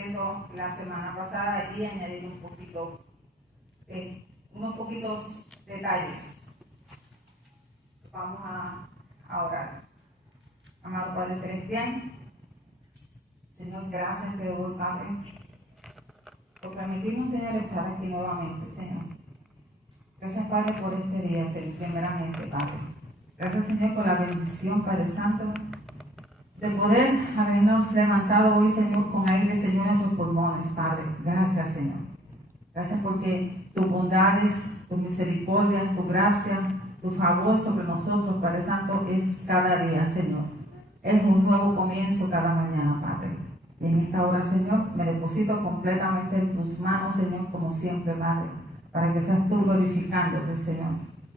compartiendo la semana pasada y añadir unos poquitos detalles. Vamos a orar. Amado Padre Celestial, Señor, gracias te doy, Padre, por permitirnos, Señor, estar aquí nuevamente, Señor. Gracias, Padre, por este día, Señor, primeramente, Padre. Gracias, Señor, por la bendición, Padre Santo, de poder habernos levantado hoy, Señor, con aire, Señor, en nuestros pulmones, Padre. Gracias, Señor. Gracias porque tus bondades, tu misericordia, tu gracia, tu favor sobre nosotros, Padre Santo, es cada día, Señor. Es un nuevo comienzo cada mañana, Padre. Y en esta hora, Señor, me deposito completamente en tus manos, Señor, como siempre, Padre, para que seas tú glorificándote, Señor.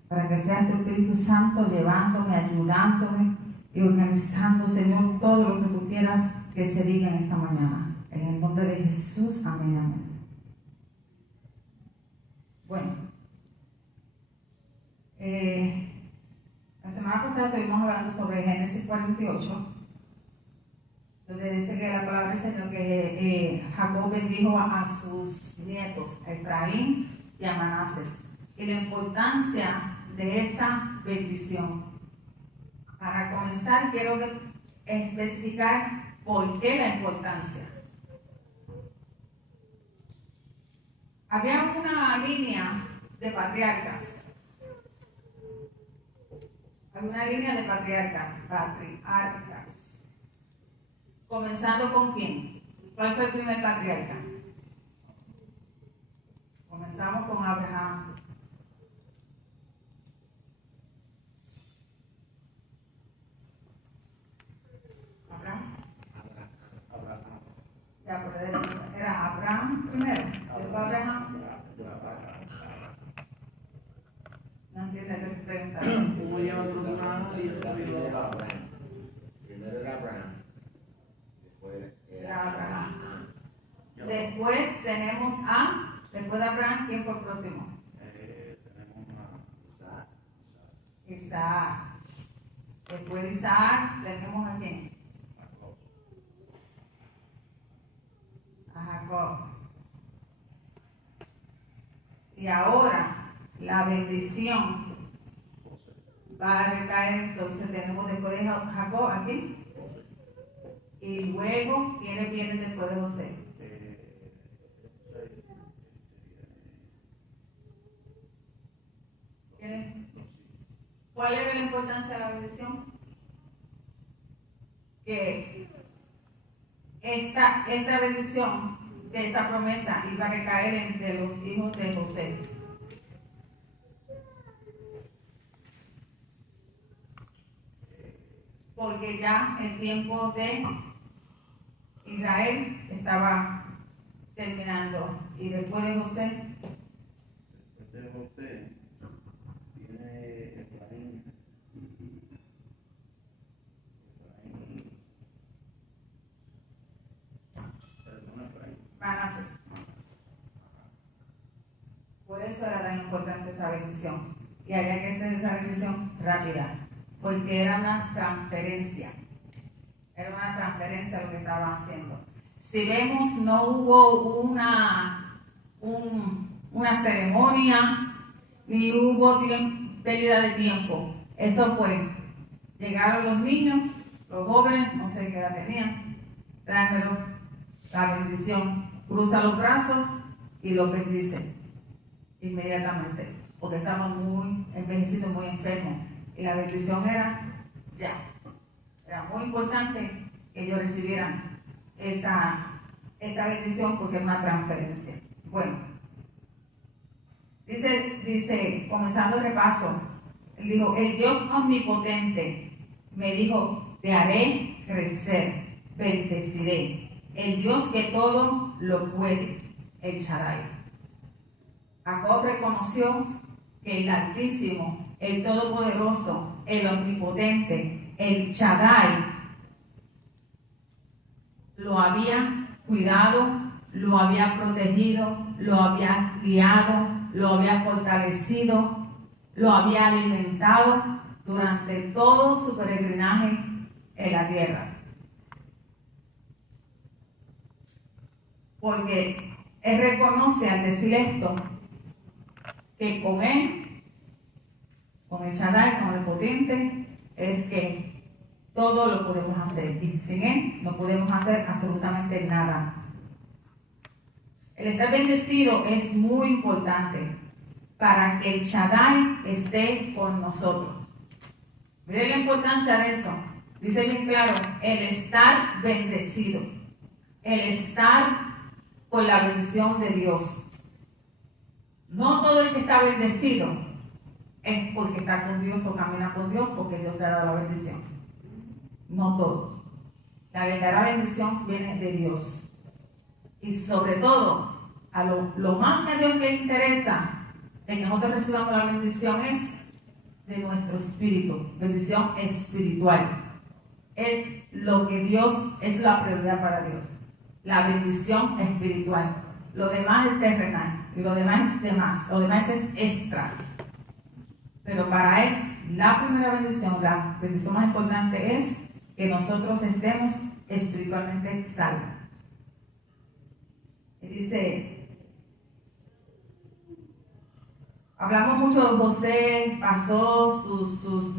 Para que seas tu Espíritu Santo llevándome, ayudándome y organizando, Señor, todo lo que tú quieras que se diga en esta mañana. En el nombre de Jesús, amén, amén. Bueno, la semana pasada estuvimos hablando sobre Génesis 48, donde dice que la palabra del Señor que Jacob bendijo a sus nietos, a Efraín y a Manases, y la importancia de esa bendición. Para comenzar, quiero especificar por qué la importancia. Había una línea de patriarcas. Había una línea de patriarcas. Comenzando con quién? ¿Cuál fue el primer patriarca? Comenzamos con Abraham. Ya, pero era Abraham primero, después Abraham. No entiende lo que preguntaron. Primero era Abraham. Después Era Abraham. Después tenemos después de Abraham, ¿quién fue el próximo? tenemos a Isaac. Después de Isaac, tenemos a quién? A Jacob. Y ahora la bendición va a recaer, entonces tenemos después de Jacob aquí. Y luego, ¿quiénes vienen después de José? ¿Cuál era la importancia de la bendición? Que esta bendición de esa promesa iba a recaer entre los hijos de José. Porque ya el tiempo de Israel estaba terminando. Y después de José viene Efraín. Manases. Por eso era tan importante esa bendición. Y había que hacer esa bendición rápida, porque era una transferencia. Era una transferencia lo que estaban haciendo. Si vemos, no hubo una ceremonia, ni hubo pérdida de tiempo. Eso fue. Llegaron los niños, los jóvenes, no sé qué edad tenían, tráemelo, la bendición. Cruza los brazos y los bendice inmediatamente, porque estaban muy envejecidos, muy enfermos. Y la bendición era ya. Era muy importante que ellos recibieran esta bendición porque es una transferencia. Bueno, dice, comenzando el repaso, él dijo, el Dios omnipotente me dijo, te haré crecer, bendeciré. El Dios que todo lo puede, el Shaddai. Jacob reconoció que el Altísimo, el Todopoderoso, el Omnipotente, el Shaddai, lo había cuidado, lo había protegido, lo había guiado, lo había fortalecido, lo había alimentado durante todo su peregrinaje en la tierra. porque él reconoce al decir esto, que con él, con el Shaddai, con el potente, es que todo lo podemos hacer. Y sin él no podemos hacer absolutamente nada. El estar bendecido es muy importante para que el Shaddai esté con nosotros. Miren la importancia de eso. Dice bien claro, el estar bendecido, el estar con la bendición de Dios. No todo el que está bendecido es porque está con Dios o camina con Dios porque Dios le ha dado la bendición. No todos. La verdadera bendición viene de Dios. Y sobre todo, a lo más que a Dios le interesa de que nosotros recibamos la bendición es de nuestro espíritu, bendición espiritual. Es lo que Dios, es la prioridad para Dios, la bendición espiritual. Lo demás es terrenal y lo demás es demás, lo demás es extra. Pero para Él, la primera bendición, la bendición más importante es que nosotros estemos espiritualmente salvos. Y dice, hablamos mucho de José, pasó sus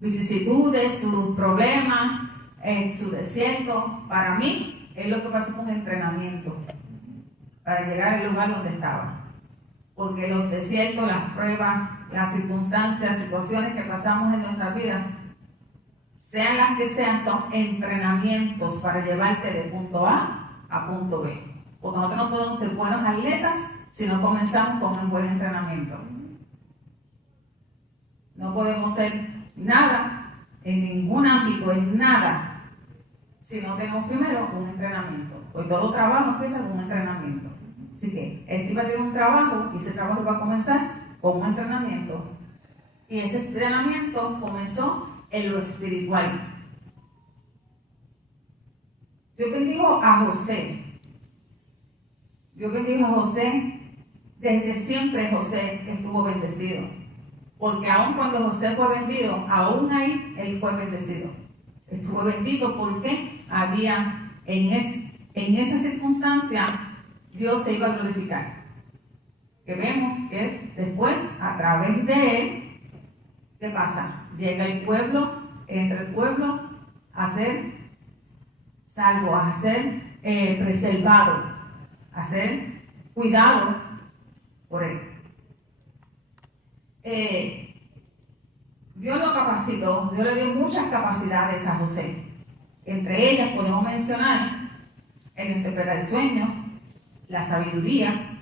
vicisitudes, sus problemas, en su desierto. Para mí, es lo que pasó con el entrenamiento para llegar al lugar donde estaba. Porque los desiertos, las pruebas, las circunstancias, situaciones que pasamos en nuestra vida, sean las que sean, son entrenamientos para llevarte de punto A a punto B. Porque nosotros no podemos ser buenos atletas si no comenzamos con un buen entrenamiento. No podemos ser nada en ningún ámbito, en nada, si no tenemos primero un entrenamiento. Pues todo trabajo empieza con un entrenamiento. Así que él iba a tener un trabajo y ese trabajo va a comenzar con un entrenamiento. Y ese entrenamiento comenzó en lo espiritual. Dios bendijo a José. Dios bendijo a José. Desde siempre José estuvo bendecido. Porque aun cuando José fue vendido, aún ahí él fue bendecido. Estuvo bendito porque había en esa circunstancia Dios se iba a glorificar. Que vemos que después, a través de él, ¿qué pasa? Llega el pueblo, entra el pueblo a ser salvo, a ser preservado, a ser cuidado por él. Dios lo capacitó, Dios le dio muchas capacidades a José. Entre ellas podemos mencionar el interpretar sueños, la sabiduría,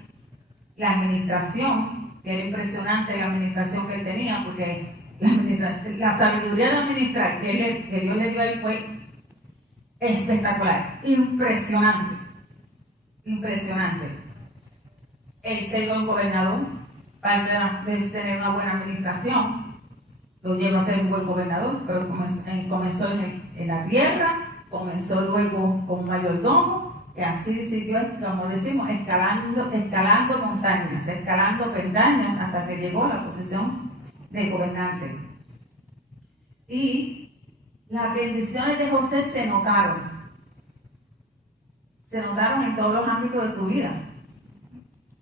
la administración, que era impresionante la administración que él tenía, porque la sabiduría de administrar que Dios le dio a él fue espectacular, impresionante, impresionante. El ser un gobernador, para tener una buena administración, lo lleva a ser un buen gobernador, pero comenzó en la tierra, comenzó luego como mayordomo, y así siguió, como decimos, escalando montañas, escalando peldaños hasta que llegó a la posición de gobernante. Y las bendiciones de José se notaron en todos los ámbitos de su vida,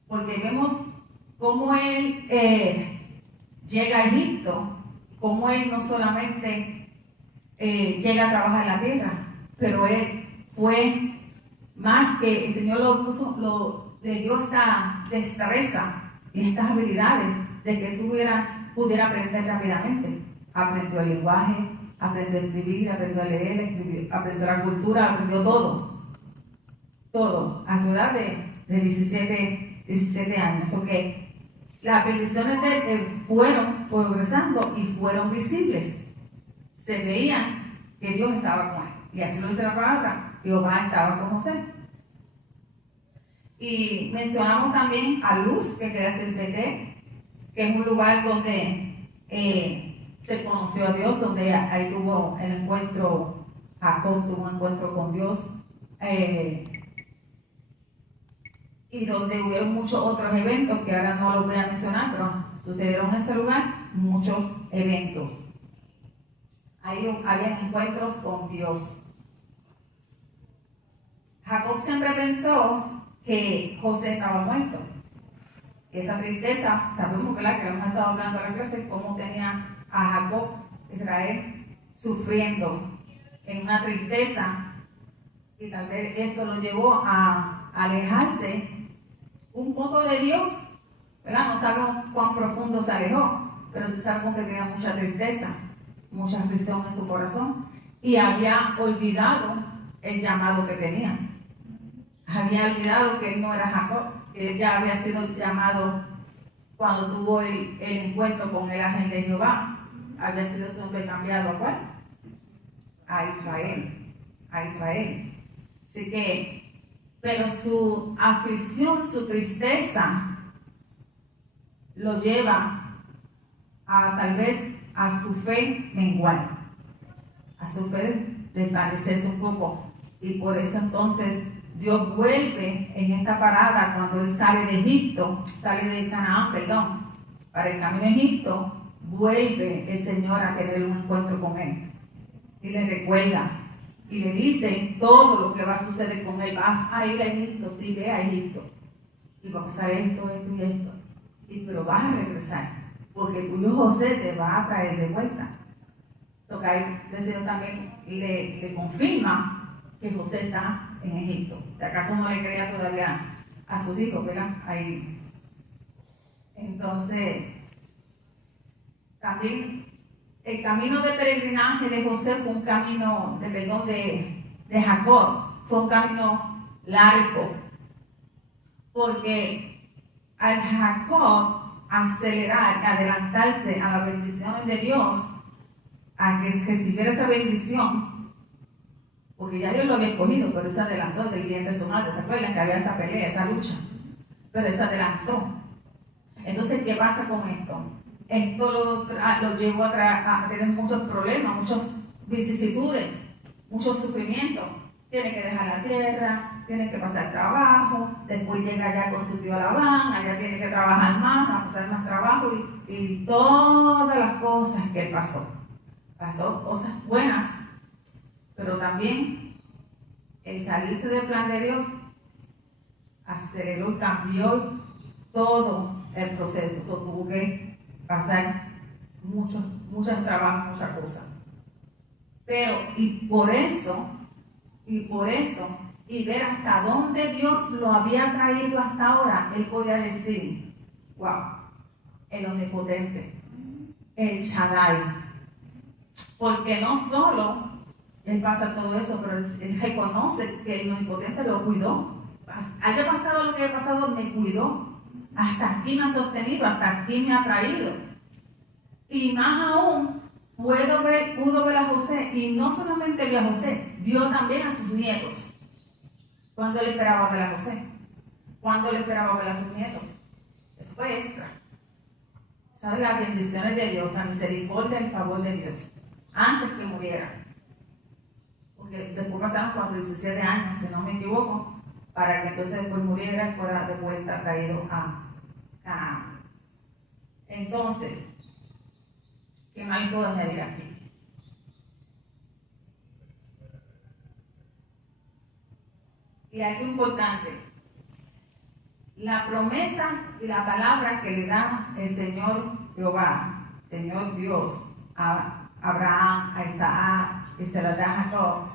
porque vemos cómo él llega a Egipto, cómo él no solamente llega a trabajar en la tierra, pero él fue más que el Señor le dio esta destreza y estas habilidades de que él pudiera aprender rápidamente. Aprendió el lenguaje, aprendió a escribir, aprendió a leer, aprendió la cultura, aprendió todo, a su edad de 17 años, porque las bendiciones de él fueron progresando y fueron visibles. Se veía que Dios estaba con él. Y así lo dice la palabra, Jehová estaba con José. Y mencionamos también a Luz, que queda cerca de Betel, que es un lugar donde se conoció a Dios, donde ahí tuvo el encuentro, Jacob tuvo un encuentro con Dios, y donde hubieron muchos otros eventos que ahora no los voy a mencionar, pero sucedieron en ese lugar muchos eventos. Ahí había encuentros con Dios. Jacob siempre pensó que José estaba muerto. Y esa tristeza, sabemos, ¿verdad?, que lo hemos estado hablando a la clase, cómo tenía a Jacob, Israel, sufriendo en una tristeza, y tal vez esto lo llevó a alejarse un poco de Dios, ¿verdad? No sabemos cuán profundo se alejó, pero sí sabemos que tenía mucha tristeza, mucha aflicción en su corazón, y había olvidado el llamado que tenía. Había olvidado que él no era Jacob, que él ya había sido llamado cuando tuvo el encuentro con el ángel de Jehová. Había sido su nombre cambiado ¿a cuál? A Israel. A Israel. Así que, pero su aflicción, su tristeza, lo lleva a tal vez a su fe menguar, a su fe desvanecerse un poco. Y por eso entonces Dios vuelve en esta parada cuando él sale de Egipto, sale de Canaán, perdón, para el camino a Egipto, vuelve el Señor a tener un encuentro con él. Y le recuerda, y le dice todo lo que va a suceder con él. Vas a ir a Egipto, sí, ve a Egipto. Y va a pasar esto, esto y esto. Pero vas a regresar, porque tu hijo José te va a traer de vuelta. Entonces ahí el Señor también le confirma que José está en Egipto. De acaso no le creía todavía a sus hijos, ¿verdad? Ahí. Entonces, también el camino de peregrinaje de José fue un camino de Jacob, fue un camino largo, porque al Jacob acelerar, adelantarse a las bendiciones de Dios, a que recibiera esa bendición, porque ya Dios lo había escogido, pero él se adelantó del vientre de su madre. ¿Se acuerdan que había esa pelea, esa lucha? Pero él se adelantó. Entonces, ¿qué pasa con esto? Esto lo llevó a tener muchos problemas, muchas vicisitudes, muchos sufrimientos. Tiene que dejar la tierra, tiene que pasar trabajo, después llega allá con su tío Labán, allá tiene que trabajar más, a pasar más trabajo y todas las cosas que él pasó. Pasó cosas buenas, pero también el salirse del plan de Dios aceleró y cambió todo el proceso. So, tuvo que pasar muchos trabajos, muchas cosas. Pero, y por eso, y ver hasta dónde Dios lo había traído hasta ahora, él podía decir, wow, el omnipotente, el Shaddai. Porque no solo él pasa todo eso, pero él reconoce que el omnipotente lo cuidó. Haya pasado lo que haya pasado, me cuidó. Hasta aquí me ha sostenido, hasta aquí me ha traído. Y más aún, pudo ver a José, y no solamente vio a José, vio también a sus nietos. ¿Cuándo él esperaba ver a José? ¿Cuándo él esperaba ver a sus nietos? Eso fue extra. ¿Sabes? Las bendiciones de Dios, la misericordia, el favor de Dios, antes que muriera. Porque después pasaron cuando 17 años, si no me equivoco, para que entonces después muriera y fuera de vuelta traído a Canaán. Entonces, ¿qué más puedo añadir aquí? Y algo importante, la promesa y la palabra que le da el Señor Jehová, Señor Dios, a Abraham, a Isaac, y se las da a Jacob,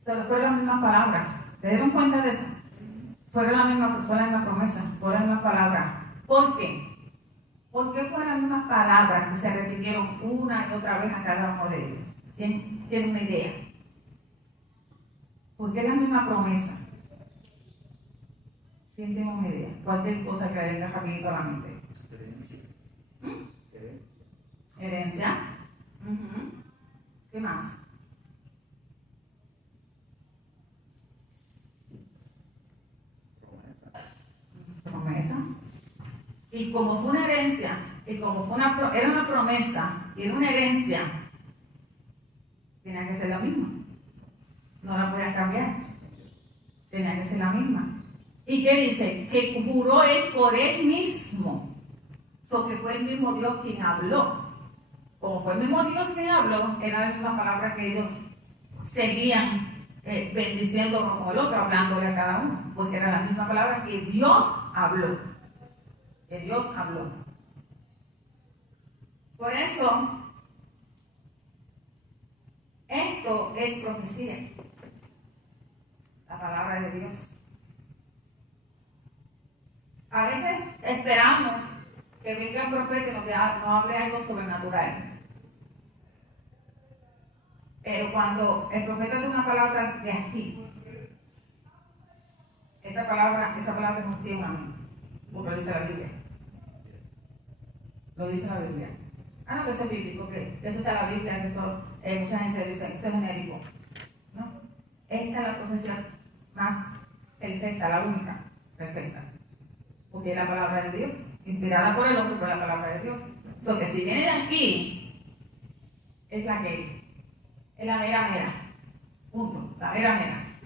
solo fueron las mismas palabras. ¿Se dieron cuenta de eso? Fue la misma promesa, fue la misma palabra. ¿Por qué? ¿Por qué fueron las mismas palabras que se repitieron una y otra vez a cada uno de ellos? ¿Quién tiene una idea? ¿Por qué es la misma promesa? ¿Quién tiene una idea? Cualquier cosa que le venga rapidito a la mente. Herencia. ¿Qué más? Promesa. Y como fue una herencia, y como era una promesa, y era una herencia, tenía que ser la misma. No la podían cambiar. Tenía que ser la misma. ¿Y qué dice? Que juró él por él mismo. Que fue el mismo Dios quien habló. Como fue el mismo Dios quien habló, era la misma palabra que ellos seguían bendiciendo uno con el otro, hablándole a cada uno, porque era la misma palabra que Dios habló. Que Dios habló. Por eso, esto es profecía. La palabra de Dios. A veces esperamos que venga un profeta y nos hable algo sobrenatural. Pero cuando el profeta tiene una palabra de aquí, esa palabra es un sí, un amén. Porque lo dice la Biblia. Lo dice la Biblia. Ah, no, que eso es bíblico, que eso está en la Biblia, que eso, mucha gente dice, eso es genérico. No. Esta es la profecía más perfecta, la única perfecta. Porque es la palabra de Dios, inspirada por el hombre, por la palabra de Dios. So que si viene de aquí, es la que es la mera. Punto, la mera.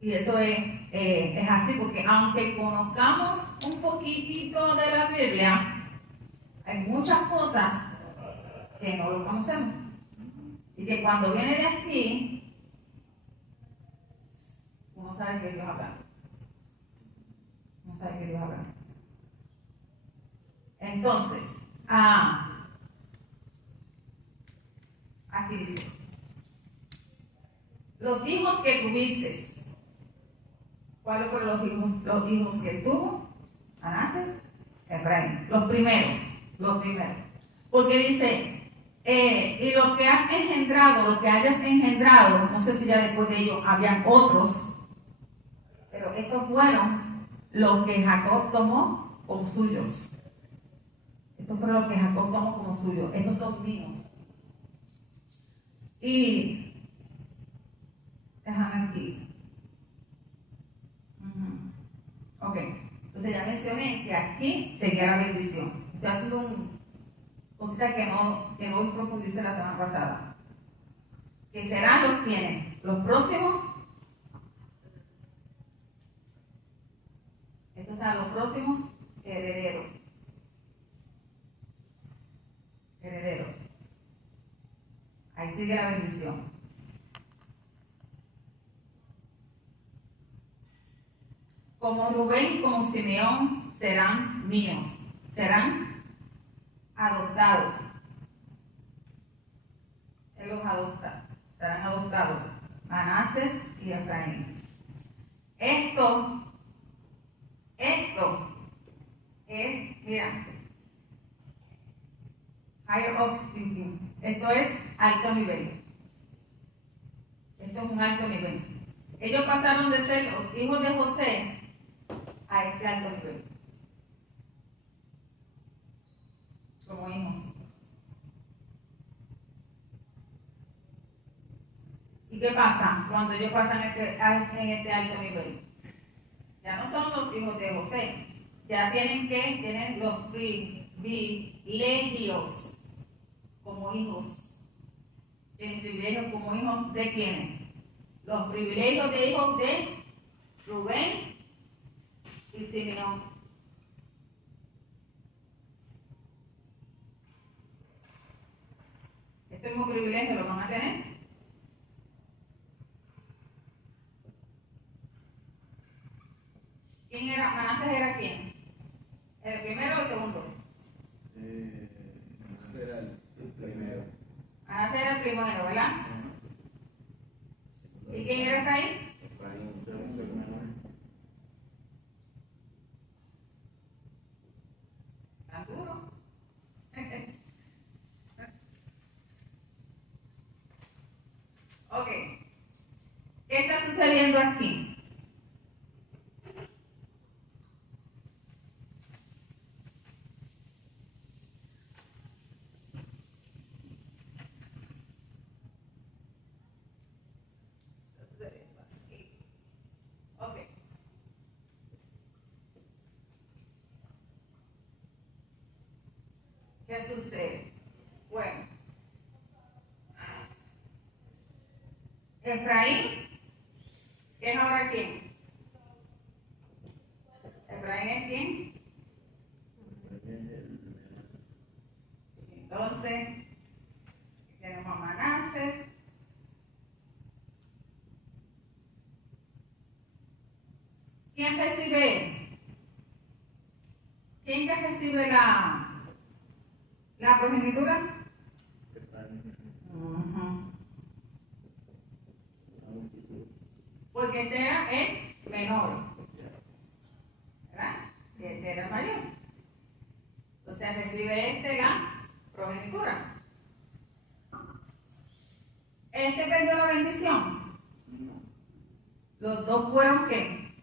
Y eso es así, porque aunque conozcamos un poquitito de la Biblia, hay muchas cosas que no lo conocemos. Y que cuando viene de aquí, uno sabe que Dios habla. Uno sabe que Dios habla. Entonces, aquí dice, los hijos que tuviste, ¿cuáles fueron los hijos que tuvo? Manases, Efraín, los primeros. Porque dice, y lo que has engendrado, lo que hayas engendrado, no sé si ya después de ello habían otros, pero estos fueron los que Jacob tomó como suyos. Estos fueron los que Jacob tomó como suyos. Estos son míos. Y déjame aquí. Ok, entonces ya mencioné que aquí seguía la bendición. Esto ha sido un cosita que no profundicé la semana pasada. Que serán los quienes, los próximos. Estos son los próximos herederos. Ahí sigue la bendición. Como Rubén, como Simeón, serán míos. Serán adoptados. Él los adopta. Serán adoptados. Manases y Efraín. Esto es, mira, higher of thinking. Esto es alto nivel. Esto es un alto nivel. Ellos pasaron de ser los hijos de José a este alto nivel. Como hijos. ¿Y qué pasa cuando ellos pasan en este alto nivel? Ya no son los hijos de José. Ya tienen los privilegios como hijos. ¿Tienen privilegios como hijos de quiénes? Los privilegios de hijos de Rubén y Simeón. Este mismo privilegio lo van a tener. ¿Quién era? ¿Manases era quién? ¿El primero o el segundo? Manases era el primero. Manases era el primero, ¿verdad? ¿Y quién era Efraín? Efraín, el segundo. ¿Tan duro? Ok. ¿Qué está sucediendo aquí? Ok. ¿Qué sucede? Bueno, Efraín es ahora quién? Efraín es quién? Entonces, tenemos a Manases, recibe? ¿Quién que recibe la progenitura? Porque este era el menor, ¿verdad? Este era el mayor. Entonces recibe la progenitura. Perdió la bendición. Los dos fueron ¿qué?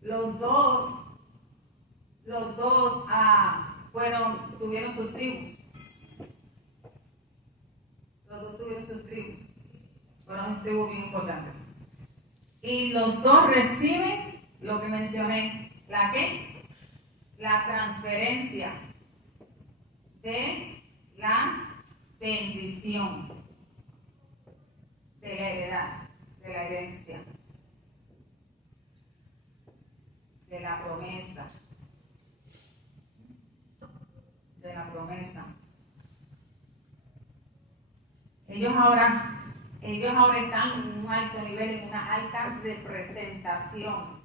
Los dos tuvieron sus tribus. Los dos tuvieron sus tribus. Fueron tribus bien importantes. Y los dos reciben lo que mencioné. ¿La qué? La transferencia de la bendición, de la heredad, de la herencia, de la promesa, de la promesa. Ellos ahora están en un alto nivel, en una alta representación.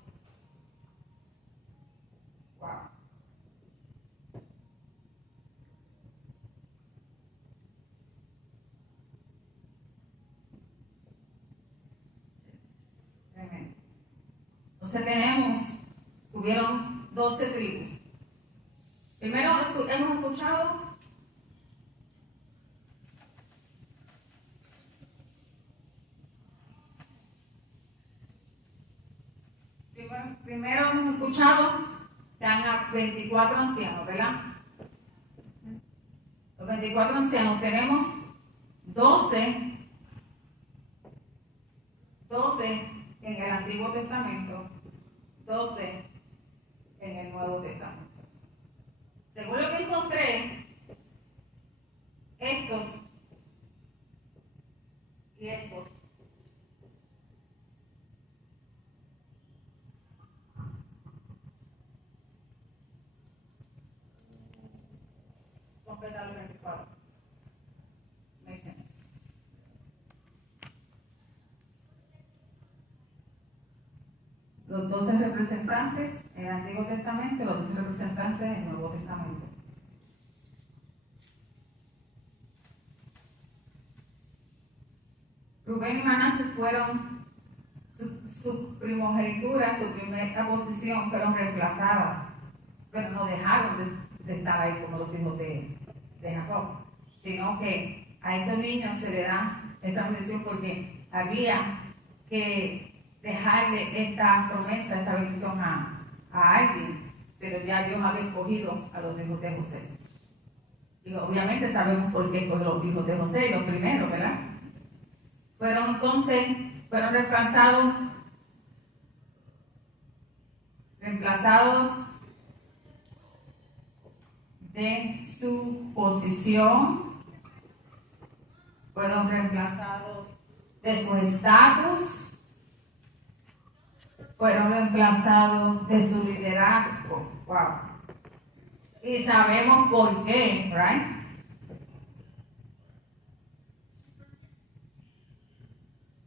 Wow. Tremendo. Entonces tuvieron 12 tribus. Primero hemos escuchado están a 24 ancianos, ¿verdad? Los 24 ancianos tenemos 12 en el Antiguo Testamento, 12 en el Nuevo Testamento. Según lo que encontré, estos y estos completan los 24 meses. Los 12 representantes en el Antiguo Testamento y los 12 representantes en el Nuevo Testamento. Rubén y Manasés fueron, su primogenitura, su primera posición, fueron reemplazadas, pero no dejaron de estar ahí como los hijos de Jacob, sino que a estos niños se le da esa bendición porque había que dejarle esta promesa, esta bendición a alguien, pero ya Dios había escogido a los hijos de José. Y obviamente sabemos por qué escogió los hijos de José, los primeros, ¿verdad? Fueron reemplazados de su posición, fueron reemplazados de su estatus, fueron reemplazados de su liderazgo. Wow. Y sabemos por qué, ¿right?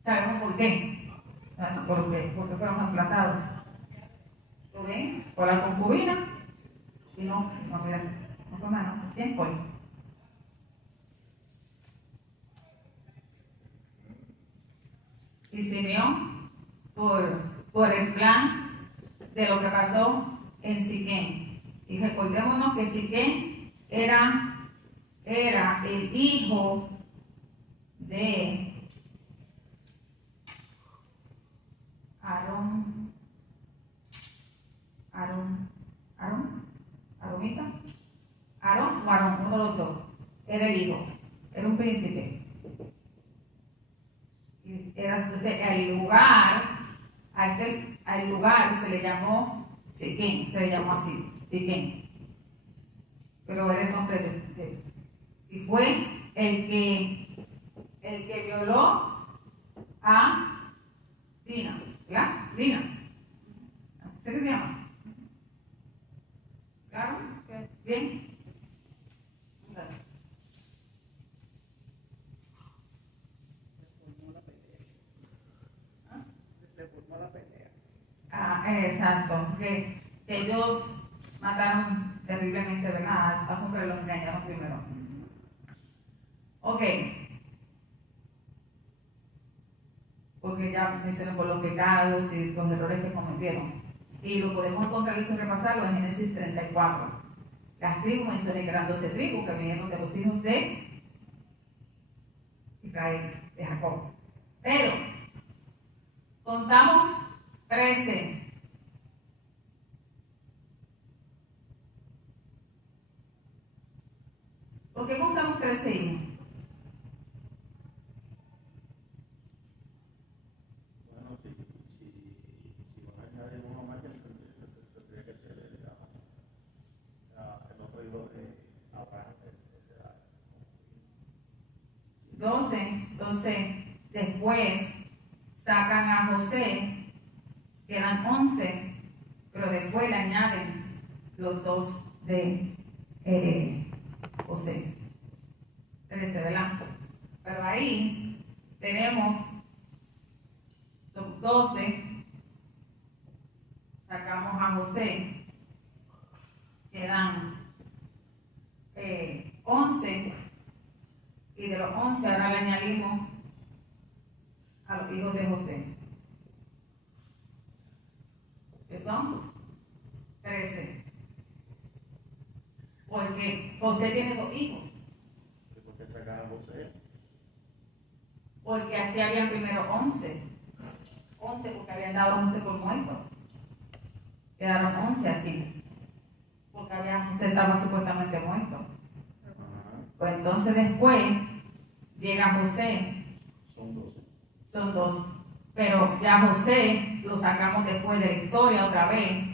¿Sabemos por qué? Porque fueron reemplazados. ¿Lo ven? Por la concubina. Y no fue Manasés. ¿Quién fue? Y Simeón por el plan de lo que pasó en Siquén. Y recordémonos que Siquén era el hijo de Aarón, uno de los dos. Era el hijo, era un príncipe. Y entonces al lugar se le llamó Siquén, se le llamó así, Siquén. Pero era el nombre y fue el que violó a Dina, ¿ya? Dina. ¿Sé qué se llama? ¿Claro? ¿Bien? Exacto. porque ellos mataron terriblemente, ¿verdad? A Josué, pero los engañaron primero. Ok. Porque ya mencioné por los pecados y los errores que cometieron. Y lo podemos encontrar y repasarlo en Génesis 34. Las tribus mencioné que eran 12 tribus que vinieron de los hijos de Israel, de Jacob. Pero contamos 13. ¿Por qué contamos 13 hijos? Bueno, si van a añadir uno más, tendría que ser el otro hijo de Abraham. 12. Entonces, después sacan a José, que eran 11, pero después le añaden los dos de José. 13, ¿verdad? Pero ahí tenemos los 12, sacamos a José, quedan 11, y de los 11 ahora le añadimos a los hijos de José, que son 13. Porque José tiene 2 hijos. ¿Por qué sacan a José? Porque aquí habían primero 11. 11 porque habían dado 11 por muerto. Quedaron 11 aquí. Porque José estaba supuestamente muerto. Pues entonces después llega José. Son 12. Son 2. Pero ya José lo sacamos después de la historia otra vez.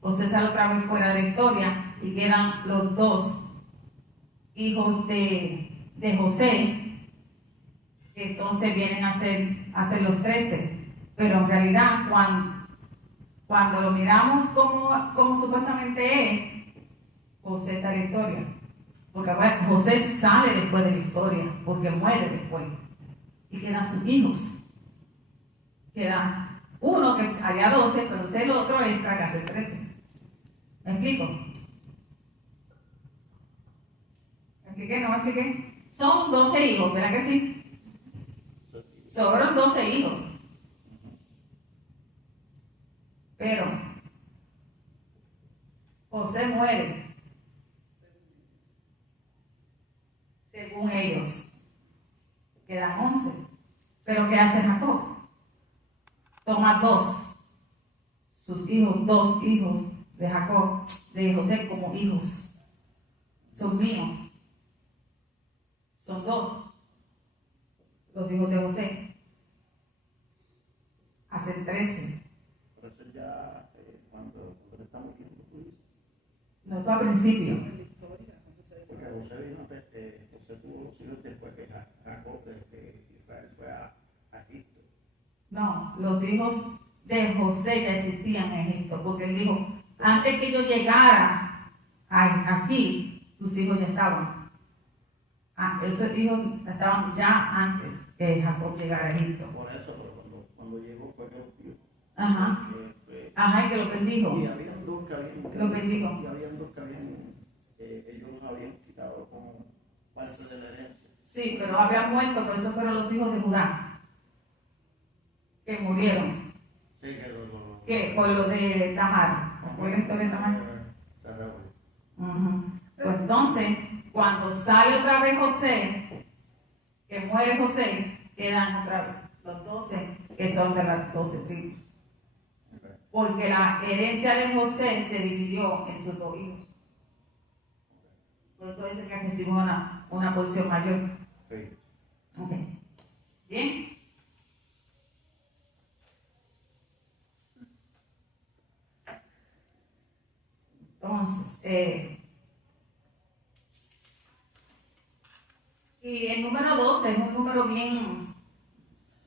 José sale otra vez fuera de la historia y quedan los 2 hijos de José, que entonces vienen a ser los 13. Pero en realidad, cuando lo miramos como supuestamente es, José está en la historia. Porque bueno, José sale después de la historia, porque muere después. Y quedan sus hijos. Queda uno que había 12, pero el otro extra que hace 13. ¿Me explico? ¿Me expliqué? ¿No me expliqué? Son 12 hijos, ¿verdad que sí? Sobraron 12 hijos. Pero José muere, según ellos. Quedan 11. Pero ¿qué hace Jacob? Toma 2. Sus hijos, 2 hijos de Jacob, de José como hijos. Son míos. Son 2. Los hijos de José. Hacen 13. Pero eso ya cuando estamos viendo, No, esto al principio. porque José vino, José tuvo los hijos después que Jacob, Israel fue a Egipto. No, los hijos de José ya existían en Egipto, porque él dijo, antes que yo llegara aquí, tus hijos ya estaban. Esos hijos estaban ya antes que Jacob llegara a Egipto. Por eso, pero cuando llegó fue que los vio. Ajá. Ajá, y que lo bendijo. Y habían 2 que habían. Lo bendijo. Y habían 2 que habían. Ellos los habían quitado como parte de la herencia. Sí, pero habían muerto, pero esos fueron los hijos de Judá, que murieron. Sí, Que por lo de Tamar. ¿Fue la historia de Tamar? Pues entonces, cuando sale otra vez José, que muere José, quedan otra vez los 12, que son de las 12 tribus. Porque la herencia de José se dividió en sus 2 hijos. Por eso dice que recibimos una porción mayor. Sí. Ok. Bien. Entonces, y el número 12 es un número bien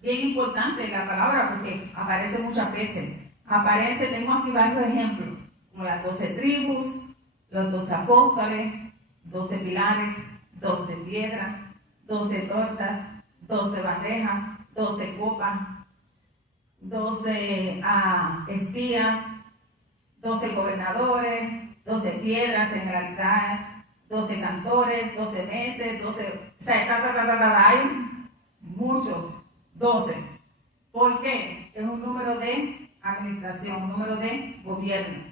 importante en la palabra porque aparece muchas veces. Tengo aquí varios ejemplos, como las 12 tribus, los 12 apóstoles, 12 pilares, 12 piedras, 12 tortas, 12 bandejas, 12 copas, 12 espías, 12 gobernadores, 12 piedras en realidad, 12 cantores, 12 meses, 12, o sea, hay muchos, 12. ¿Por qué? Es un número de administración, un número de gobierno,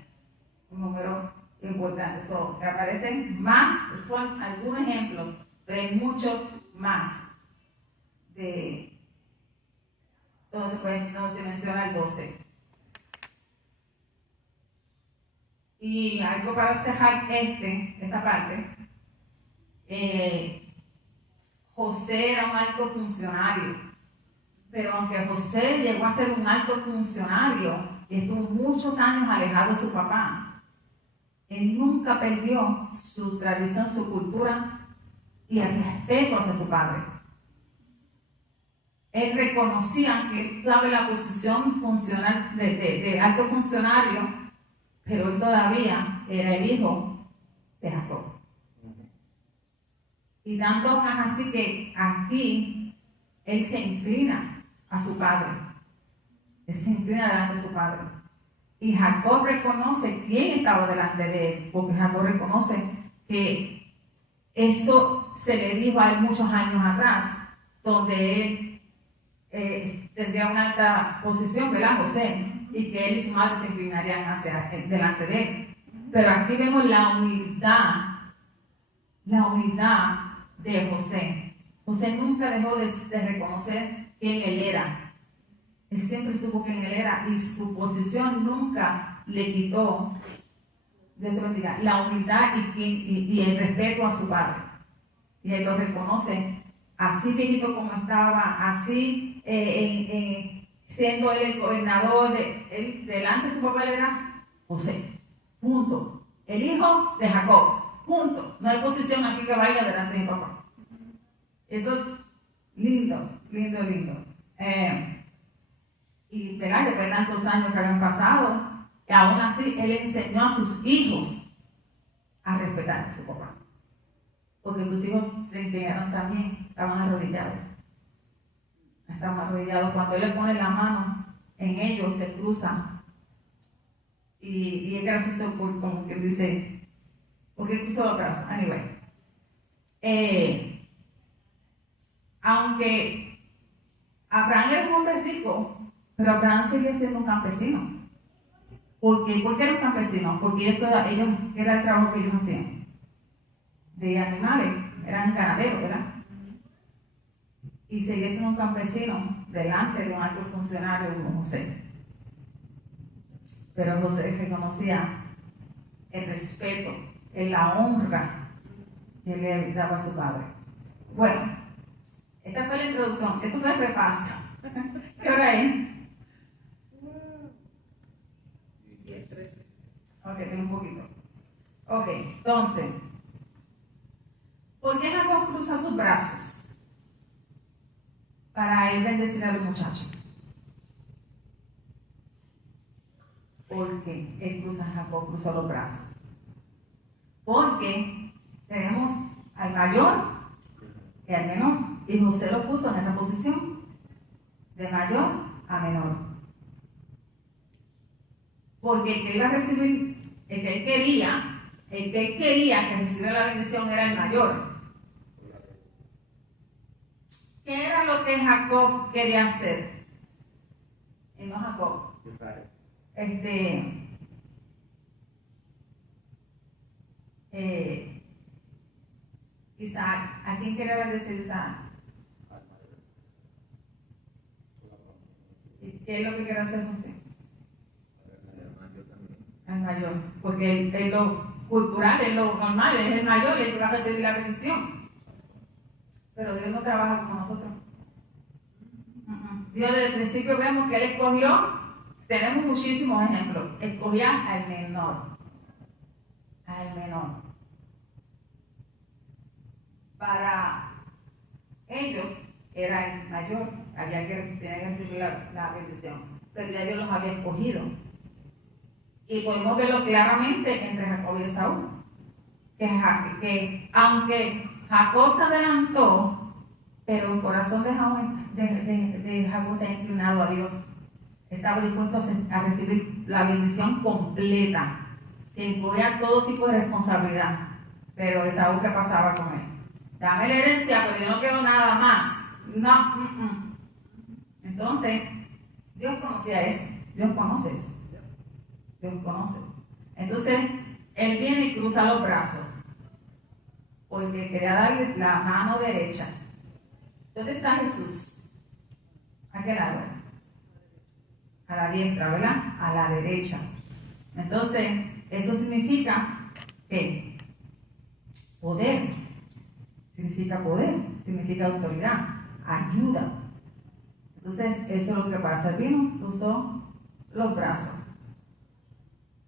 un número importante. So, que aparecen más, son algunos ejemplos, pero hay muchos más. Entonces, pues no se menciona el 12. Y algo para cerrar esta parte. José era un alto funcionario, pero aunque José llegó a ser un alto funcionario y estuvo muchos años alejado de su papá, él nunca perdió su tradición, su cultura y el respeto hacia su padre. Él reconocía que él estaba en la posición funcional de alto funcionario, pero él todavía era el hijo de Jacob. Y tanto es así que aquí él se inclina a su padre. Él se inclina delante de su padre. Y Jacob reconoce quién estaba delante de él, porque Jacob reconoce que eso se le dijo a él muchos años atrás, donde él tendría una alta posición, ¿verdad, José? Y que él y su madre se inclinarían delante de él. Pero aquí vemos la humildad de José. José nunca dejó de reconocer quién él era. Él siempre supo quién él era y su posición nunca le quitó, Dios te bendiga, la humildad y el respeto a su padre. Y él lo reconoce así viejito como estaba, así siendo él el gobernador, delante de su papá él era José, punto. El hijo de Jacob, punto. No hay posición aquí que vaya delante de mi papá. Eso, lindo. Y ¿verdad? Después de tantos años que habían pasado, y aún así él enseñó a sus hijos a respetar a su papá. Porque sus hijos se inclinaron también, estaban arrodillados. Cuando él le pone la mano en ellos, te cruzan. Y es gracioso como que dice, porque cruzó los brazos. Anyway. Aunque Abraham era un hombre rico, pero Abraham seguía siendo un campesino. ¿Por qué era un campesino? Porque ellos era el trabajo que ellos hacían. De animales, eran ganaderos, ¿verdad? Y seguía siendo un campesino delante de un alto funcionario como José. Pero José reconocía el respeto, la honra que le daba a su padre. Bueno, esta fue la introducción, esto fue el repaso. ¿Qué hora es? 10:13. Ok, tengo un poquito. Ok, entonces, ¿por qué Jacob cruza sus brazos? Para ir bendecir a los muchachos. Porque Jacob cruzó los brazos. Porque tenemos al mayor y al menor. Y José lo puso en esa posición, de mayor a menor. Porque el que iba a recibir, el que él quería que recibiera la bendición era el mayor. ¿Qué era lo que Jacob quería hacer? Y no Jacob. Isaac. ¿A quién quería bendecir Isaac? ¿Y qué es lo que quiere hacer José? Al mayor. Porque es lo cultural, es lo normal, es el mayor y el que va a recibir la bendición. Pero Dios no trabaja como nosotros. Dios desde el principio vemos que Él escogió, tenemos muchísimos ejemplos, escogía al menor. Para ellos era el mayor, había que recibir la bendición, pero ya Dios los había escogido. Y podemos verlo claramente entre Jacob y Esaú, que aunque Jacob se adelantó, pero el corazón de Jacob está inclinado a Dios. estaba dispuesto a recibir la bendición completa, que incluía todo tipo de responsabilidad. Pero Esaú, ¿qué pasaba con él? Dame la herencia, pero yo no quiero nada más. No. Entonces, Dios conocía eso. Dios conoce eso. Dios conoce. Entonces, él viene y cruza los brazos, porque quería darle la mano derecha. ¿Dónde está Jesús? ¿A qué lado? A la diestra, ¿verdad? A la derecha. Entonces, eso significa que poder, significa autoridad, ayuda. Entonces, eso es lo que pasa. Vino, cruzó los brazos,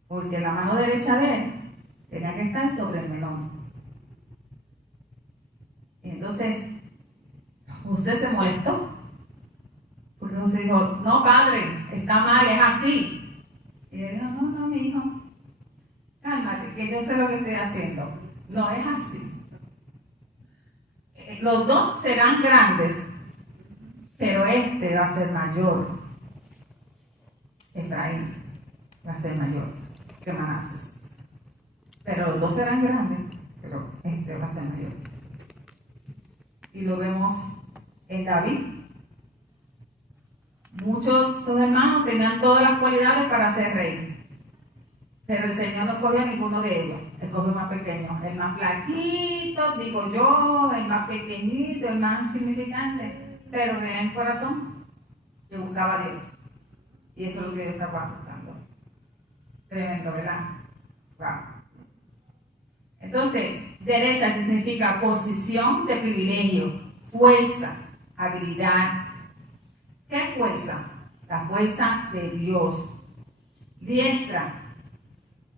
porque la mano derecha de él tenía que estar sobre el melón. Y entonces, José se molestó, porque José dijo: no, padre, está mal, es así. Y él dijo: no, mi hijo, cálmate, que yo sé lo que estoy haciendo. No es así. Los dos serán grandes, pero este va a ser mayor. Efraín va a ser mayor que Manasés. Pero los dos serán grandes, pero este va a ser mayor. Y lo vemos en David. Muchos de sus hermanos tenían todas las cualidades para ser rey, pero el Señor no cogió a ninguno de ellos. Escogió el más pequeño, el más flaquito, digo yo, el más pequeñito, el más insignificante, pero en el corazón que buscaba a Dios. Y eso es lo que Dios estaba buscando. Tremendo, ¿verdad? Wow. Entonces, derecha, que significa posición de privilegio, fuerza, habilidad. ¿Qué fuerza? La fuerza de Dios. Diestra.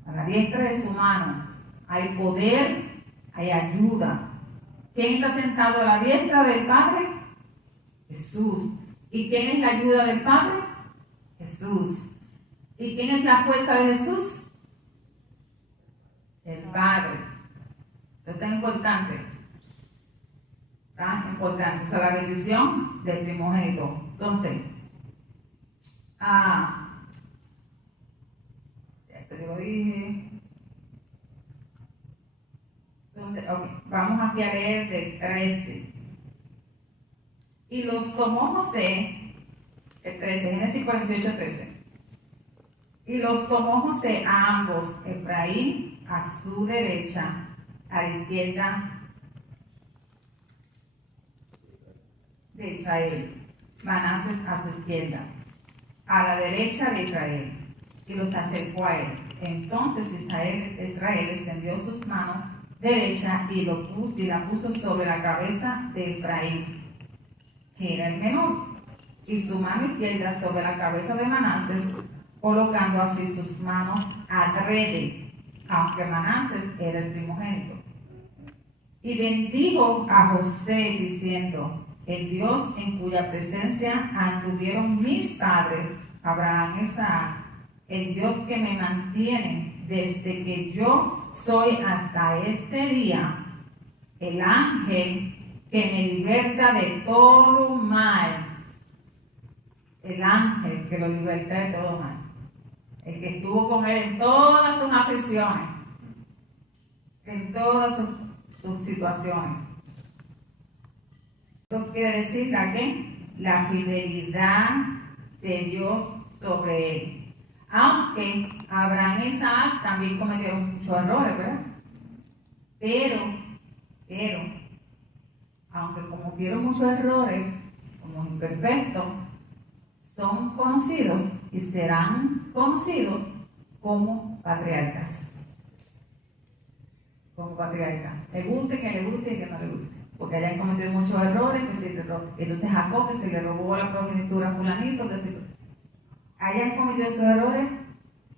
A la diestra de su mano hay poder, hay ayuda. ¿Quién está sentado a la diestra del Padre? Jesús. ¿Y quién es la ayuda del Padre? Jesús. ¿Y quién es la fuerza de Jesús? El Padre. Esto es tan importante. Tan importante. O sea, la bendición del primogénito. Entonces, ya se lo dije. Okay. Vamos aquí a leer del 13. Y los tomó José, el 13, Génesis 48, 13. Y los tomó José a ambos, Efraín a su derecha, a la izquierda de Israel, Manasés a su izquierda, a la derecha de Israel, y los acercó a él. Entonces Israel extendió sus manos derecha y la puso sobre la cabeza de Efraín, que era el menor, y su mano izquierda sobre la cabeza de Manasés, colocando así sus manos adrede, aunque Manasés era el primogénito. Y bendijo a José diciendo: el Dios en cuya presencia anduvieron mis padres, Abraham y Isaac, el Dios que me mantiene desde que yo soy hasta este día, el ángel que me liberta de todo mal, el ángel que lo liberta de todo mal, el que estuvo con él en todas sus aflicciones, en todas sus situaciones. Eso quiere decir la fidelidad de Dios sobre él. Aunque Abraham y Isaac también cometieron muchos errores, ¿verdad? Pero, aunque cometieron muchos errores, como imperfectos, son conocidos y serán conocidos como patriarcas. Como patriarcas. Le guste, que le guste y que no le guste. Porque hayan cometido muchos errores, entonces Jacob, que se le robó la progenitura a fulanito, que se hayan cometido estos errores,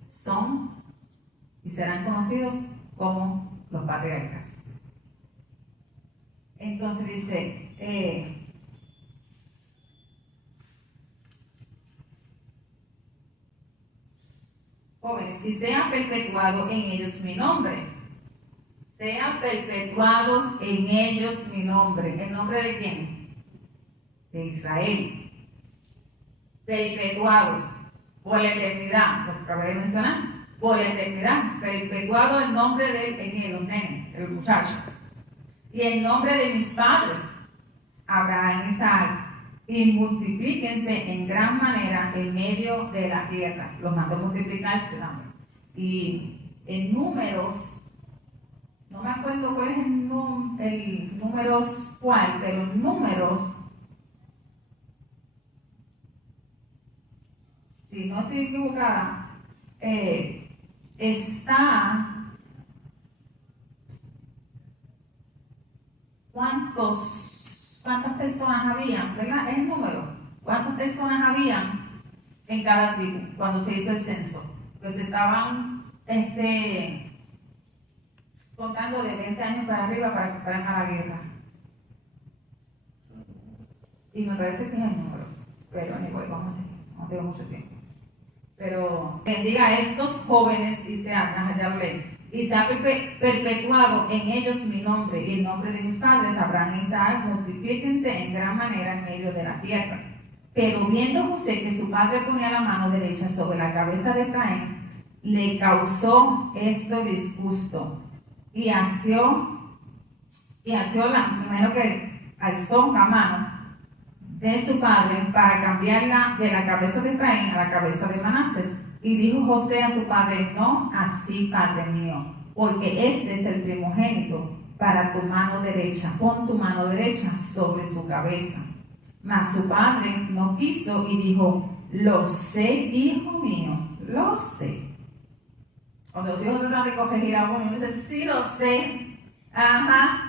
son y serán conocidos como los patriarcas. Entonces dice, jóvenes, y sea perpetuado en ellos mi nombre. Sean perpetuados en ellos mi nombre. ¿El nombre de quién? De Israel. Perpetuado. por la eternidad, lo que acabé de mencionar, por la eternidad, perpetuado el nombre de él en los nenes, el muchacho, y el nombre de mis padres, Abraham y Isaac, y multiplíquense en gran manera en medio de la tierra. Los mandó multiplicarse también. Y en Números, no me acuerdo cuál es el números cuál, pero en Números, si no estoy equivocada, está cuántas personas habían, ¿verdad? Es el número, cuántas personas habían en cada tribu cuando se hizo el censo, que se estaban contando de 20 años para arriba para que fueran a la guerra. Y me parece que es el número, pero vamos a seguir, no tengo mucho tiempo. Pero bendiga a estos jóvenes y se ha perpetuado en ellos mi nombre y el nombre de mis padres, Abraham y Isaac, multiplíquense en gran manera en medio de la tierra. Pero viendo José que su padre ponía la mano derecha sobre la cabeza de Efraín, le causó esto disgusto y primero que alzó la mano de su padre para cambiarla de la cabeza de Efraín a la cabeza de Manasés. Y dijo José a su padre: no así, padre mío, porque este es el primogénito para tu mano derecha. Pon tu mano derecha sobre su cabeza. Mas su padre no quiso y dijo: lo sé, hijo mío, lo sé. Cuando los hijos tratan de corregir a uno, uno dice: sí, lo sé. Ajá.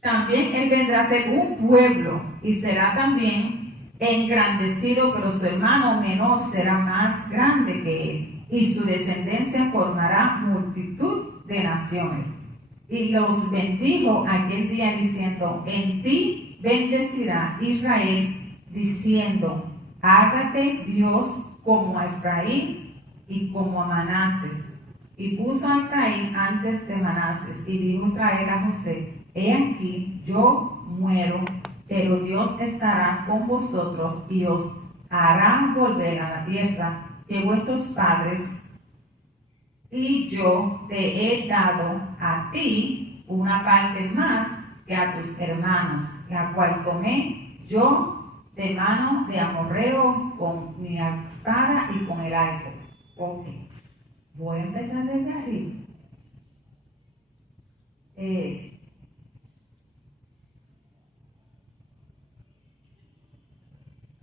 También él vendrá a ser un pueblo y será también engrandecido, pero su hermano menor será más grande que él, y su descendencia formará multitud de naciones. Y los bendijo aquel día diciendo: en ti bendecirá Israel, diciendo: hágate Dios como a Efraín y como a Manasés. Y puso a Efraín antes de Manasés, y dijo Israel a José: he aquí, yo muero, pero Dios estará con vosotros y os hará volver a la tierra que vuestros padres, y yo te he dado a ti una parte más que a tus hermanos, la cual tomé yo de mano de amorreo con mi espada y con el arco. Ok, voy a empezar desde arriba.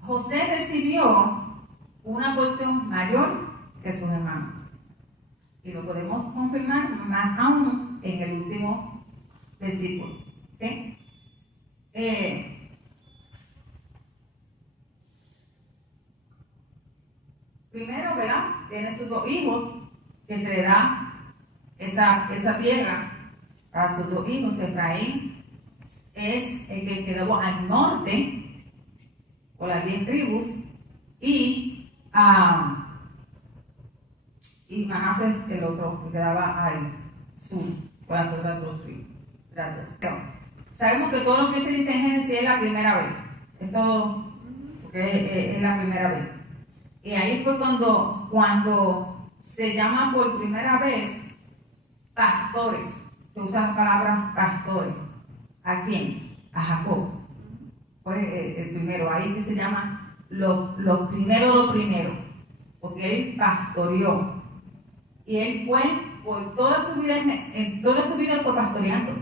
José recibió una porción mayor que sus hermanos. Y lo podemos confirmar más aún en el último versículo. ¿Okay? Primero, ¿verdad? Tiene sus dos hijos, que se le da esa tierra a sus dos hijos. Efraín es el que quedó al norte, con las 10 tribus, y Manasés, el otro, que quedaba al sur, con las otras dos tribus. Pero sabemos que todo lo que se dice en Génesis es la primera vez. Es todo, porque es la primera vez. Y ahí fue cuando se llama por primera vez pastores. Se usa la palabra pastores. ¿A quién? A Jacob. Fue el primero, ahí que se llama lo primero, porque él pastoreó. Y él fue por toda su vida, en toda su vida fue pastoreando.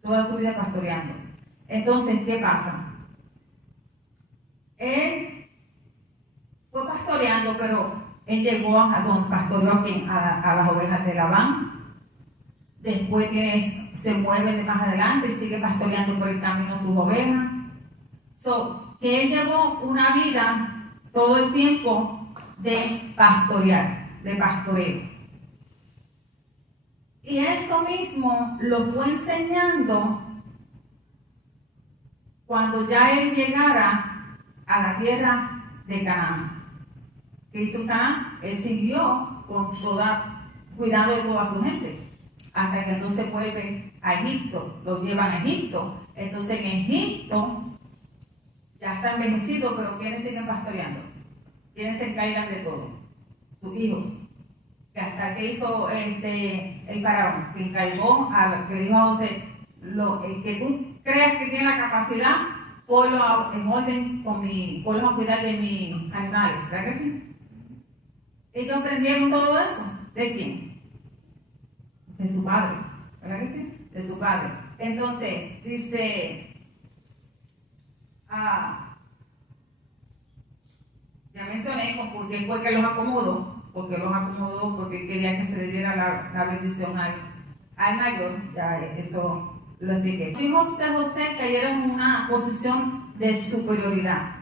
Toda su vida pastoreando. Entonces, ¿qué pasa? Él fue pastoreando, pero él llegó pastoreó a las ovejas de Labán. Después se mueve de más adelante y sigue pastoreando por el camino sus ovejas. Que él llevó una vida todo el tiempo de pastorear, de pastoreo. Y eso mismo lo fue enseñando cuando ya él llegara a la tierra de Canaán. ¿Qué hizo Canaán? Él siguió cuidando de toda su gente, hasta que entonces vuelve a Egipto, lo llevan a Egipto. Entonces en Egipto ya está envejecido, pero ¿quiénes siguen pastoreando? ¿Quiénes se encargan de todo? Sus hijos. Que hasta que hizo el faraón, que encargó que dijo a José, el que tú creas que tiene la capacidad, ponlo en orden ponlo a cuidar de mis animales, ¿verdad que sí? Ellos aprendieron todo eso. ¿De quién? De su padre, ¿verdad que sí? De su padre. Entonces, dice, ya mencioné porque fue que los acomodó, porque quería que se le diera la bendición al mayor, ya eso lo expliqué. Los hijos de José cayeron en una posición de superioridad.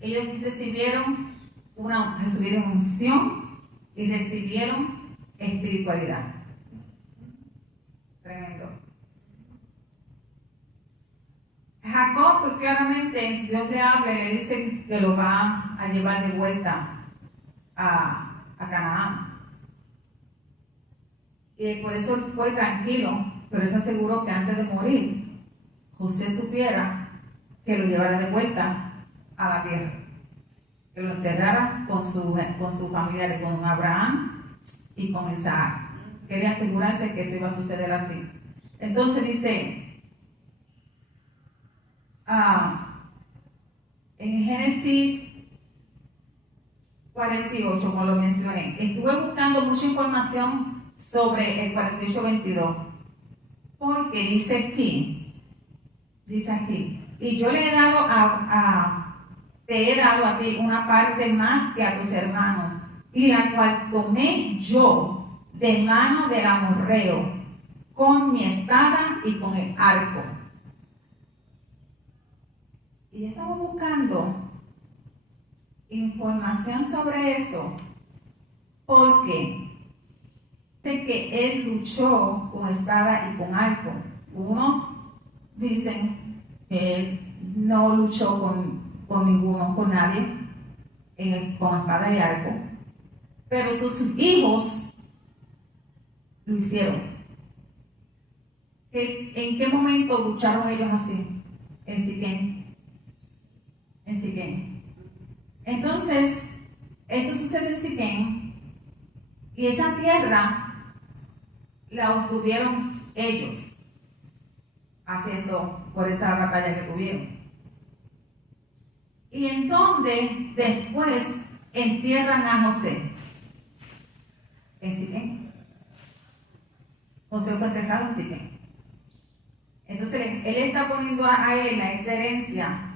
Ellos recibieron unción y recibieron espiritualidad. Tremendo. Jacob, pues claramente Dios le habla y le dice que lo va a llevar de vuelta a Canaán. Y por eso fue tranquilo, pero se aseguró que antes de morir, José supiera que lo llevara de vuelta a la tierra, que lo enterrara con sus familiares, con Abraham y con Isaac. Quería asegurarse que eso iba a suceder así. Entonces dice, en Génesis 48, como lo mencioné, estuve buscando mucha información sobre el 48:22, porque dice aquí, y yo le he dado te he dado a ti una parte más que a tus hermanos, y la cual tomé yo de mano del amorreo, con mi espada y con el arco. Y estamos buscando información sobre eso, porque sé que él luchó con espada y con arco. Unos dicen que él no luchó con nadie con espada y arco, pero sus hijos lo hicieron. ¿En qué momento lucharon ellos así? En Siquén. Entonces, eso sucede en Siquén, y esa tierra la obtuvieron ellos haciendo por esa batalla que tuvieron. Y en donde después entierran a José, en Siquén. José fue enterrado en Siquén. Entonces él está poniendo a él la herencia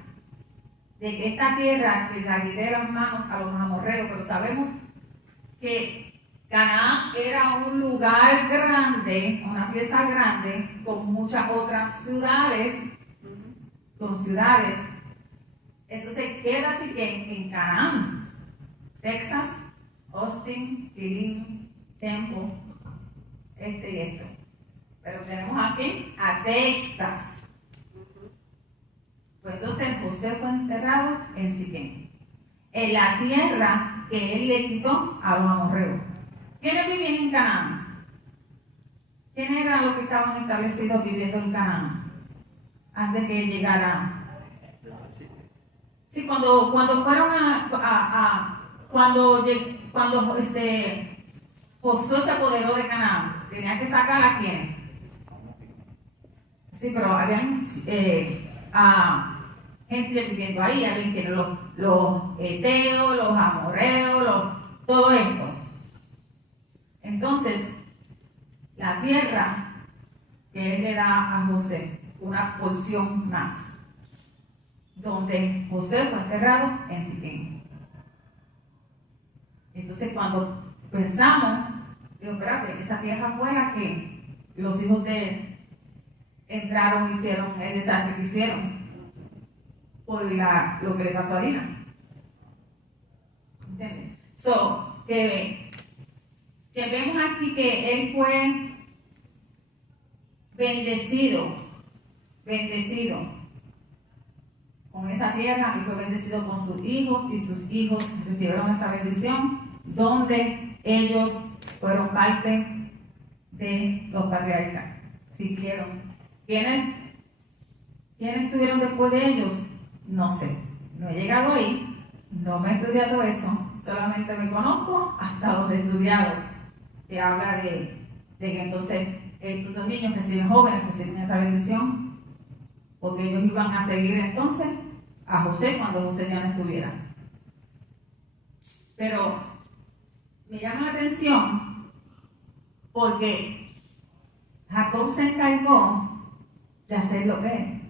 de que esta tierra que la quité de las manos a los amorreos, pero sabemos que Canaán era un lugar grande, una pieza grande, con muchas otras ciudades, Entonces queda así que en Canaán, Texas, Austin, Killeen, Temple, y esto. Pero tenemos aquí a Texas. Pues entonces José fue enterrado en Siquén, en la tierra que él le quitó a los amorreos. ¿Quiénes vivían en Canaán? ¿Quiénes eran los que estaban establecidos viviendo en Canaán antes que llegara? Sí, cuando fueron cuando Josué se apoderó de Canaán, tenía que sacar a quién. Sí, pero habían gente viviendo ahí, habían que los eteos, los amorreos, todo esto. Entonces, la tierra que él le da a José, una porción más, donde José fue enterrado en Siquén. Entonces, cuando pensamos, digo, espérate, esa tierra fue la que los hijos de él entraron y hicieron el desastre que hicieron por lo que le pasó a Dina. ¿Entienden? Que vemos aquí que él fue bendecido con esa tierra, y fue bendecido con sus hijos, y sus hijos recibieron esta bendición, donde ellos fueron parte de los patriarcas. Siguieron. ¿Quiénes estuvieron después de ellos? No sé, no he llegado ahí, No me he estudiado eso, solamente me conozco hasta donde he estudiado, que habla de que entonces estos dos niños que siguen jóvenes reciben esa bendición, porque ellos iban a seguir entonces a José cuando José ya no estuviera. Pero me llama la atención porque Jacob se encargó de hacer lo que es.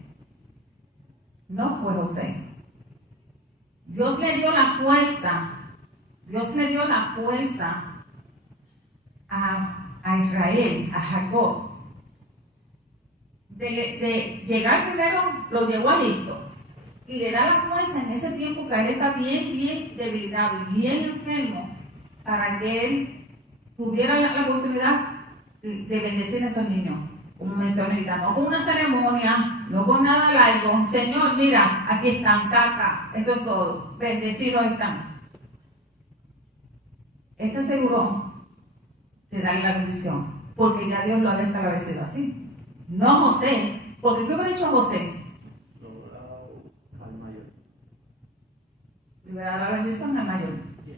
No fue José. Dios le dio la fuerza. Dios le dio la fuerza a Israel, a Jacob. De llegar primero, lo llevó a Egipto. Y le da la fuerza en ese tiempo que él está bien debilitado y bien enfermo, para que él tuviera la oportunidad de bendecir a esos niños. Como mencioné ahorita, no con una ceremonia, no con nada largo. Señor, mira, aquí están, caca, esto es todo. Bendecidos están. Él se aseguró de darle la bendición, porque ya Dios lo había establecido así. No José, porque ¿qué hubiera hecho José? Lo hubiera dado al mayor. Le hubiera dado la bendición al mayor. Yeah.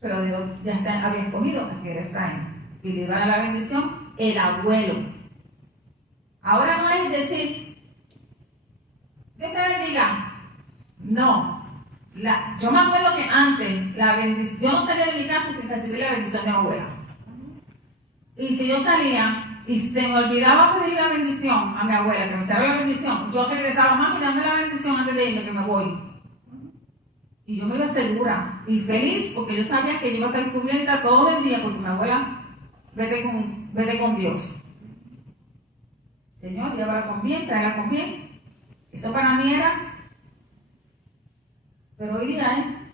Pero Dios ya había escogido a que era Efraín, y le iba a dar la bendición el abuelo. Ahora no es decir, Dios te bendiga. No. Yo me acuerdo que antes, yo no salía de mi casa sin recibir la bendición de mi abuela. Y si yo salía y se me olvidaba pedir la bendición a mi abuela, que me echara la bendición, yo regresaba, mami, dame la bendición antes de irme, que me voy. Y yo me iba segura y feliz, porque yo sabía que yo iba a estar cubierta todo el día, porque mi abuela, vete con Dios. Señor, llévala con bien, tráela con bien. Eso para mí era. Pero hoy día,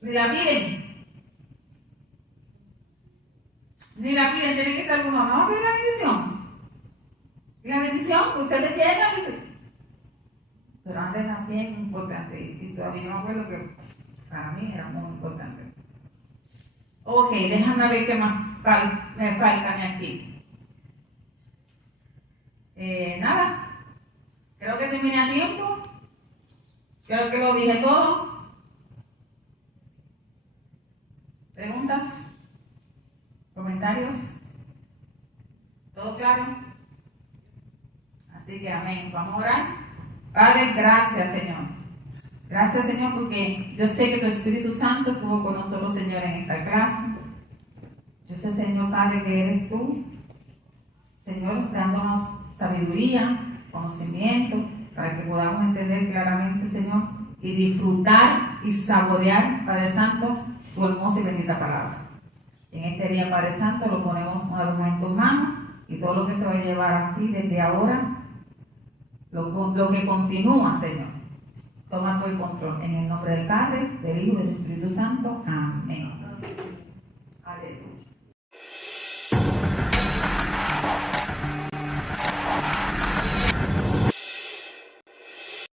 ni la piden. Ni la piden, tiene que estar uno, no, pide la bendición. Y la bendición, ustedes llegan. Pero antes era bien importante, y todavía yo me acuerdo que para mí era muy importante. Ok, déjame ver qué más me falta aquí. Nada, creo que terminé a tiempo, creo que lo dije todo. ¿Preguntas? ¿Comentarios? ¿Todo claro? Así que amén, vamos a orar. Padre, gracias Señor. Gracias Señor, porque yo sé que tu Espíritu Santo estuvo con nosotros, Señor, en esta clase. Yo sé, Señor Padre, que eres tú, Señor, dándonos sabiduría, conocimiento, para que podamos entender claramente, Señor, y disfrutar y saborear, Padre Santo, tu hermosa y bendita palabra. En este día, Padre Santo, lo ponemos una vez más en tus manos, y todo lo que se va a llevar aquí desde ahora, lo que continúa, Señor, toma todo el control. En el nombre del Padre, del Hijo y del Espíritu Santo. Amén.